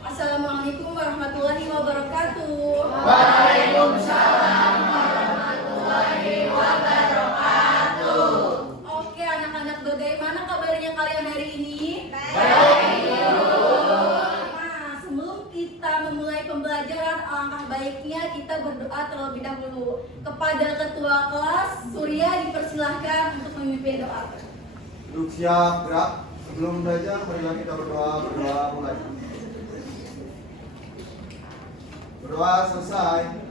Assalamualaikum warahmatullahi wabarakatuh. Waalaikumsalam warahmatullahi wabarakatuh. Oke anak-anak, bagaimana kabarnya kalian hari ini? Baik. Nah, sebelum kita memulai pembelajaran, alangkah baiknya kita berdoa terlebih dahulu. Kepada ketua kelas, Surya dipersilahkan untuk memimpin doa. Duduk siap, gerak. Sebelum belajar, marilah kita berdoa mulai. Berdoa selesai.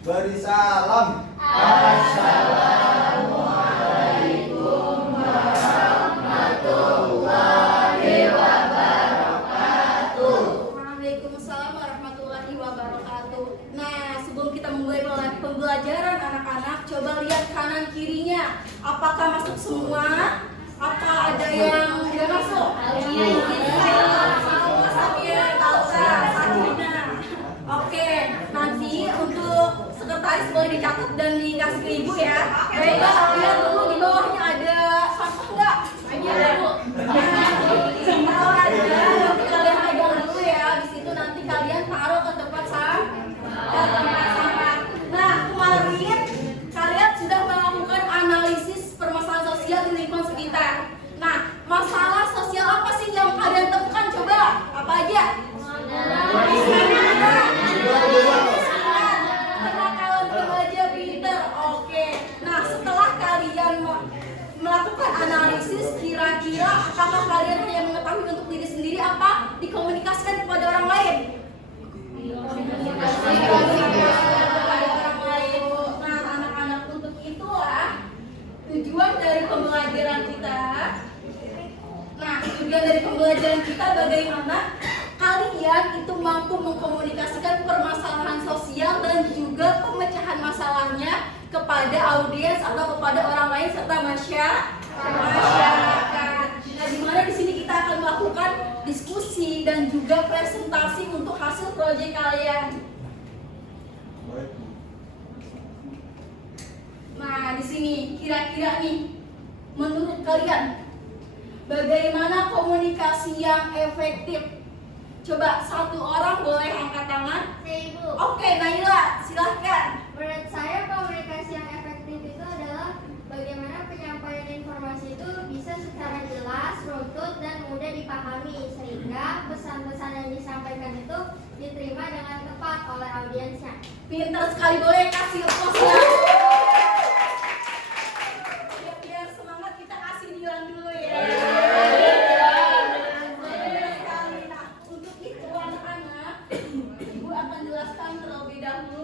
Beri salam. Assalamualaikum warahmatullahi wabarakatuh. Waalaikumsalam warahmatullahi wabarakatuh. Nah, sebelum kita mulai pembelajaran anak-anak, coba lihat kanan kirinya. Apakah masuk semua? Apa ada yang tidak masuk? Oke, nanti untuk sekretaris boleh dicatat dan dikasih ke ibu ya. Coba lihat dulu di bawahnya ada sampah nggak? Ada bu. Kalau ada, kalian pegang dulu ya. Di situ nanti kalian taruh ke tempat sampah. Nah, kemarin kalian sudah melakukan analisis permasalahan sosial di lingkungan sekitar. Nah, masalah sosial apa sih yang kalian temukan? Coba, apa aja? Kenakalan remaja pinter. Oke. Nah, setelah kalian melakukan analisis, kira-kira apakah kalian hanya mengetahui untuk diri sendiri apa dikomunikasikan kepada orang lain? Kepada orang lain. Nah, anak-anak, untuk itulah tujuan dari pembelajaran kita. Nah, tujuan dari pembelajaran kita bagaimana kalian itu mampu mengkomunikasikan permasalahan sosial dan juga pemecahan masalahnya kepada audiens atau kepada orang lain serta masyarakat. Nah, di mana di sini kita akan melakukan diskusi dan juga presentasi untuk hasil proyek kalian. Nah, di sini kira-kira nih, menurut kalian bagaimana komunikasi yang efektif? Coba satu orang boleh angkat tangan. Ibu. Oke, Naila, silahkan. Menurut saya komunikasi yang efektif itu adalah bagaimana penyampaian informasi itu bisa secara jelas, runtut, dan mudah dipahami sehingga pesan-pesan yang disampaikan itu diterima dengan tepat oleh audiensnya. Pintar sekali, boleh kasih applause ya. Biar semangat kita kasih Dilan dulu ya.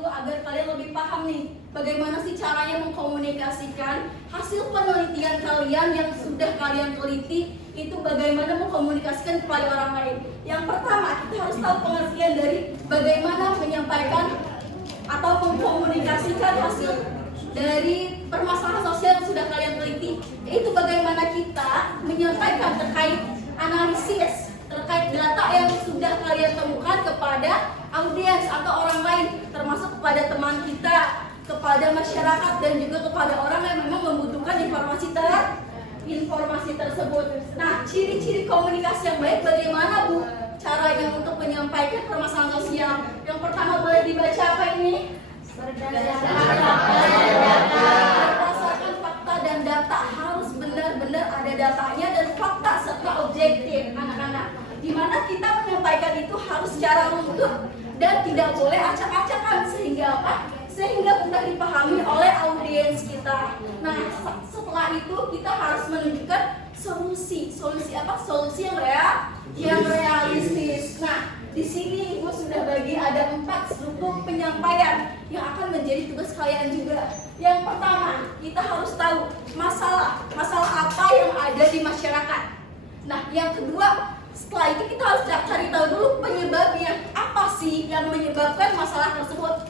Agar kalian lebih paham nih bagaimana sih caranya mengkomunikasikan hasil penelitian kalian yang sudah kalian teliti itu bagaimana mengkomunikasikan kepada orang lain. Yang pertama, kita harus tahu pengertian dari bagaimana menyampaikan atau mengkomunikasikan hasil dari permasalahan sosial yang sudah kalian teliti, yaitu bagaimana kita menyampaikan terkait analisis terkait data yang sudah kalian temukan kepada audiens atau orang lain, termasuk kepada teman kita, kepada masyarakat, dan juga kepada orang yang memang membutuhkan informasi tersebut. Nah, ciri-ciri komunikasi yang baik bagaimana Bu caranya untuk menyampaikan permasalahan sosial? Yang pertama, boleh dibaca apa ini? Berdasarkan fakta dan data, harus benar-benar ada datanya dan fakta serta objektif, anak-anak. Dimana kita menyampaikan itu harus secara runtut dan tidak boleh acak-acakan, sehingga apa? Sehingga mudah dipahami oleh audiens kita. Nah, setelah itu kita harus menunjukkan solusi apa? Solusi yang realistis. Nah, di sini Ibu sudah bagi ada 4 struktur penyampaian yang akan menjadi tugas kalian juga. Yang pertama, kita harus tahu masalah apa yang ada di masyarakat. Nah, yang kedua, setelah itu kita harus cari tahu dulu penyebabnya, apa sih yang menyebabkan masalah tersebut.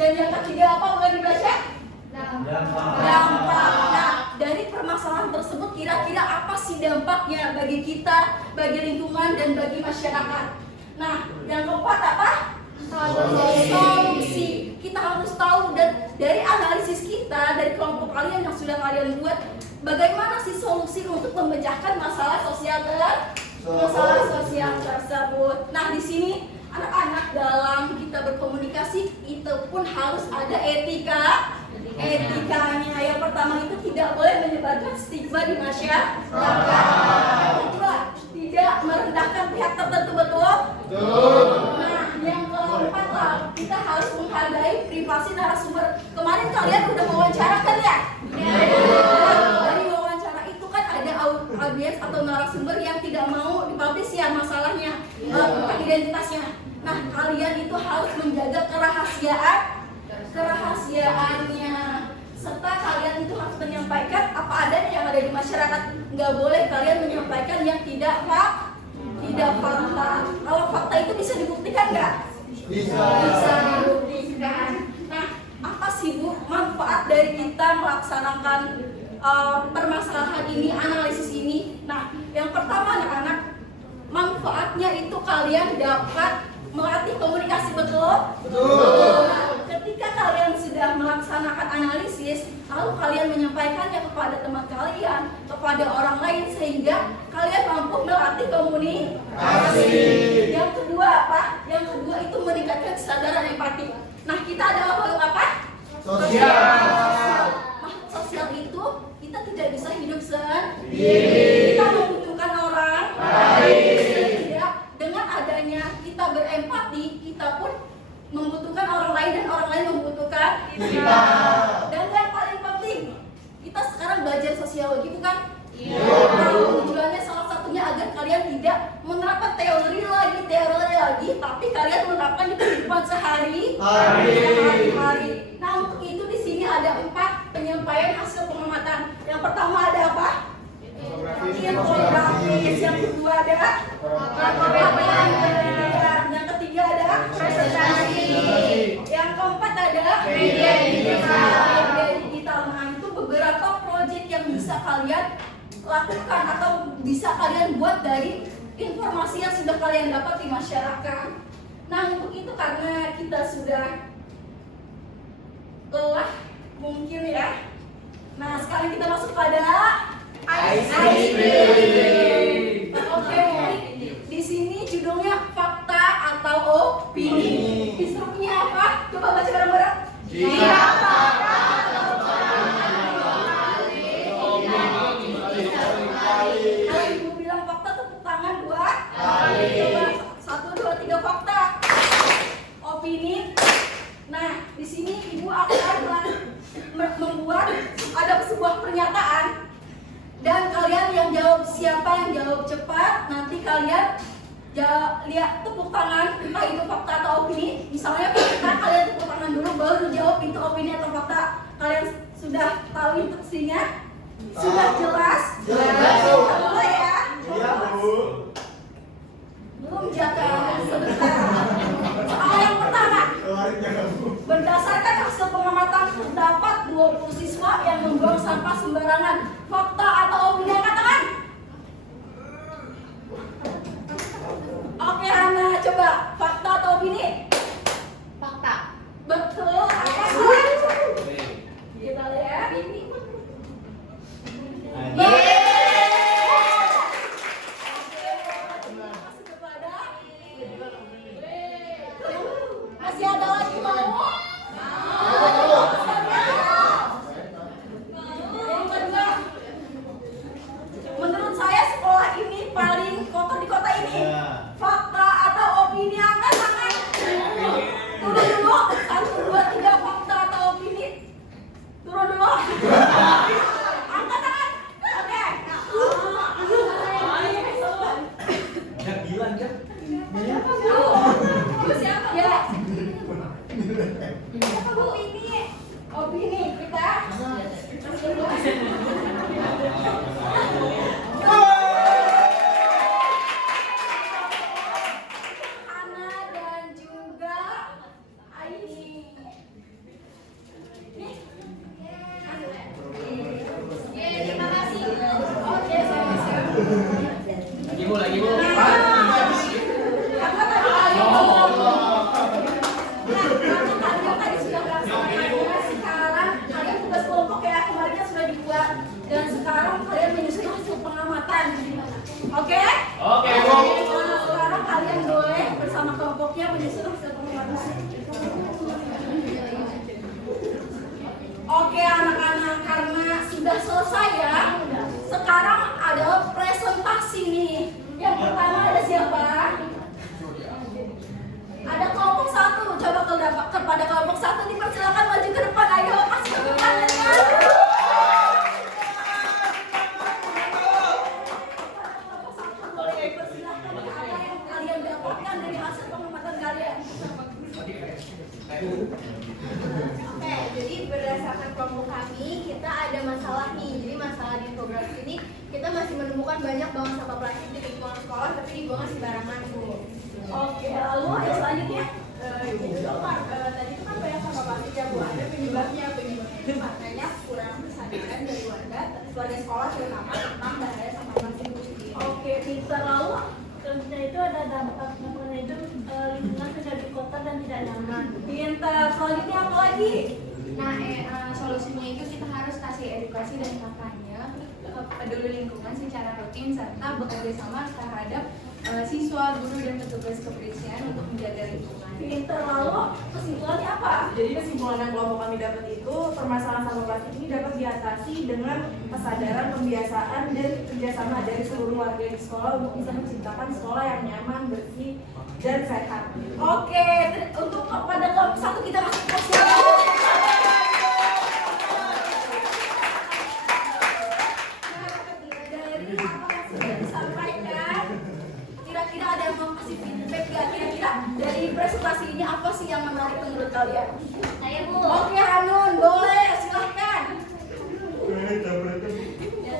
Dan yang ketiga, apa boleh dibaca? Dampak. Nah, dari permasalahan tersebut kira-kira apa sih dampaknya bagi kita, bagi lingkungan, dan bagi masyarakat. Nah, yang keempat apa? Solusi. Kita harus tahu dan dari analisis kita, dari kelompok kalian yang sudah kalian buat, bagaimana sih solusi untuk memecahkan masalah sosial tersebut. Nah, di sini anak-anak dalam kita berkomunikasi itu pun harus ada etikanya. Yang pertama itu tidak boleh menyebarkan stigma di masyarakat. Yang kedua, tidak merendahkan pihak tertentu, betul? Nah, yang keempat lah, kita harus menghargai privasi narasumber. Kemarin kalian udah wawancara kan ya? Dari wawancara itu kan ada audiens atau narasumber yang tidak mau dipublish ya masalahnya, bukan identitasnya. Nah, kalian itu harus menjaga kerahasiaannya, serta kalian itu harus menyampaikan apa adanya yang ada di masyarakat. Nggak boleh kalian menyampaikan yang tidak fakta. Kalau fakta itu bisa dibuktikan nggak? Bisa dibuktikan. Nah, apa sih Bu manfaat dari kita melaksanakan permasalahan ini, analisis ini? Nah, yang pertama anak-anak, manfaatnya itu kalian dapat melatih komunikasi, betul? Nah, ketika kalian sudah melaksanakan analisis, lalu kalian menyampaikannya kepada teman kalian, kepada orang lain, sehingga kalian mampu melatih komunikasi. Yang kedua apa? Yang kedua itu meningkatkan kesadaran empati. Nah, kita adalah makhluk apa? Sosial. Makhluk sosial itu kita tidak bisa hidup sendiri. Kita membutuhkan orang lain. Dengan adanya kita berempati, kita pun membutuhkan orang lain dan orang lain membutuhkan kita. Dan yang paling penting, kita sekarang belajar sosiologi bukan? Iya. Nah, tujuannya salah satunya agar kalian tidak menerapkan teori lagi, tapi kalian menerapkan di kehidupan sehari-hari. Nah, untuk itu di sini ada 4 penyampaian hasil pengamatan. Yang pertama ada apa? Infografis. Yang kedua ada yang ketiga ada presentasi. Yang keempat ada media digital. Nah, itu beberapa proyek yang bisa kalian lakukan atau bisa kalian buat dari informasi yang sudah kalian dapat di masyarakat. Nah, untuk itu karena kita sudah lelah mungkin ya. Nah, sekarang kita masuk pada ICT. Oke, di sini judulnya fakta atau opini. Instruksinya apa? Coba baca bareng-bareng. Jika fakta atau Kalau ibu bilang fakta, tepuk tangan 2 kali. Coba 1, 2, 3 fakta. Opini. Nah, di sini ibu akan membuat ada sebuah pernyataan. Dan kalian yang jawab, siapa yang jawab cepat, nanti kalian lihat tepuk tangan, entah itu fakta atau opini. Misalnya kalian tepuk tangan dulu, baru jawab itu opini atau fakta. Kalian sudah tahu instruksinya? Sudah jelas? Mulai ya? Iya, Bu. Belum jaka, sebentar. Soal yang pertama, berdasarkan hasil pengamatan terdapat 20 siswa yang membuang sampah sembarangan. Fakta atau opini, angkat tangan? Oke, Hana, coba fakta atau opini? Fakta. Betul. Apa salah? Kita lihat ini. Masih ada lagi mau? Yang kedua, menurut saya sekolah ini paling kotor di kota ini. Fakta atau opini, angkat tangan? Turun dulu. 1, 2, 3 fakta atau opini? Turun dulu. Angkat tangan. Oke. Gak bilang kan? Siapa? Ya. Opini kita. Hana dan juga Aini. Terima kasih. Oke, sama-sama. Lagi Bu. Nah, Oke, jadi berdasarkan kelompok kami, kita ada masalah nih. Jadi masalah di program ini, kita masih menemukan banyak banget sampah plastik di lingkungan sekolah, tapi dibuang sembarangan, Bu. Oke, lalu yang selanjutnya. Tadi itu kan banyak sampah plastik ya Bu, ada penyebabnya itu makanya kurang kesadaran dari warga sekolah terutama tentang bahaya sampah plastik itu sendiri. Oke, Peter, lalu Selanjutnya itu ada dampaknya itu lingkungan menjadi kotor dan tidak nyaman. pintar. Selanjutnya apa lagi? Nah, solusinya itu kita harus kasih edukasi dan kampanye peduli lingkungan secara rutin serta bekerja sama terhadap siswa, guru, dan petugas kebersihan untuk menjaga lingkungan. Pintar, lalu kesimpulannya apa? Jadi kesimpulan yang kelompok kami dapat itu permasalahan sampah plastik ini dapat diatasi dengan kesadaran, pembiasaan, dan kerjasama dari seluruh warga di sekolah untuk bisa menciptakan sekolah yang nyaman, bersih, dan sehat. Oke, untuk pada kelompok satu kita masuk ke siapa? Dari apa yang sudah disampaikan, kira-kira ada yang mau kasih feedback nggak? Kira-kira dari presentasi ini apa sih yang menarik menurut kalian? Saya, Bu. Oke, Hanun, boleh, silahkan. Data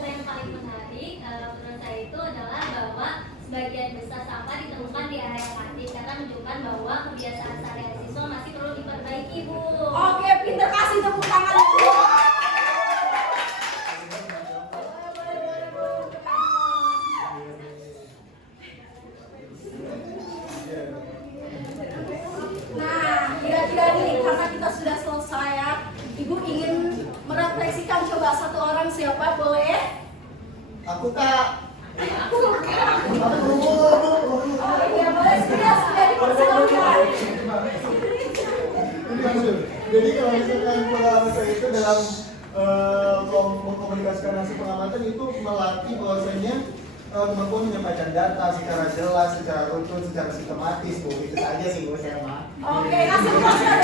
yang paling menarik menurut saya itu adalah bahwa sebagian besar sampah ditemukan di area kantin karena menunjukkan bahwa kebiasaan sehari-hari siswa masih perlu diperbaiki, Bu. Oke, pintar, kasih tepuk tangan. Nah, kira-kira nih, karena kita sudah selesai ya, Ibu ingin merefleksikan, coba satu orang siapa, boleh? Aku Kak. Oh iya, boleh, sudah dipersilakan. Jadi kalau misalkan pengalaman saya itu dalam mengkomunikasikan hasil pengamatan itu melatih bahwasanya kemampuan menyampaikan data secara jelas, secara runtun, secara sistematis, Bu. Itu saja sih, Bu, saya mah. Oke, kasih tepuk tangan.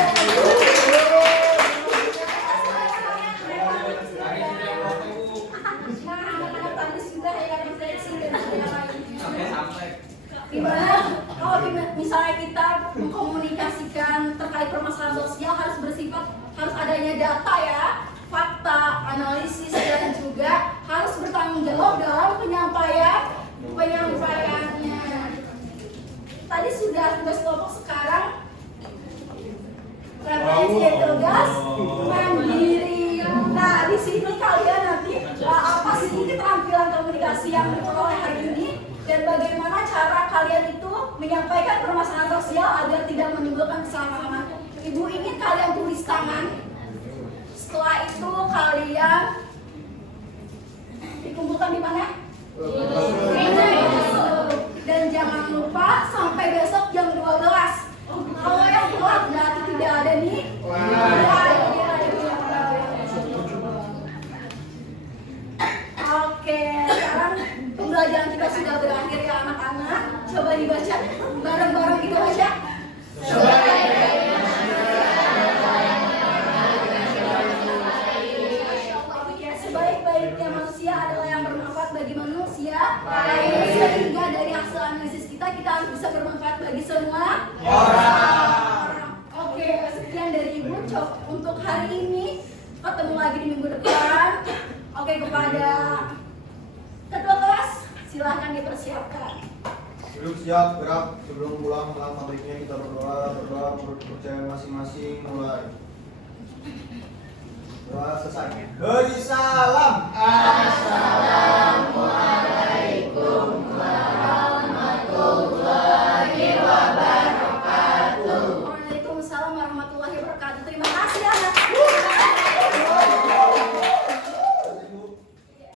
Nah, anak-anak tadi sudah ya refleksi dan yang lainnya. Sampai. Gimana kalau misalnya kita mengkomunikasikan terkait permasalahan sosial harus adanya data ya, fakta, analisis, dan juga harus bertanggung jawab dalam penyampaiannya. Tadi sudah tugas kelompok, sekarang referensi tugas mandiri. Nah, di sini kalian nanti apa sih keterampilan komunikasi yang diperoleh hari ini dan bagaimana cara kalian itu menyampaikan permasalahan sosial agar tidak menimbulkan kesalahpahaman. Ibu ingin kalian tulis tangan. Setelah itu kalian dikumpulkan di mana? Dan jangan lupa sampai besok jam 12. Kalau yang telat berarti tidak ada nih. Oke, sekarang pembelajaran kita sudah berakhir ya anak-anak. Coba dibaca bareng-bareng kita baca. Sebaik-baiknya manusia adalah yang bermanfaat bagi manusia. Sehingga dari hasil analisis kita harus bisa bermanfaat bagi semua orang. Oke, sekian dari Ibu untuk hari ini. Ketemu lagi di minggu depan. Oke, kepada ketua kelas silahkan dipersiapkan. Duduk siap, gerak. Sebelum pulang ke pabriknya kita berdoa menurut kepercayaan masing-masing. Mulai. Doa selesai. Beri salam. Assalam.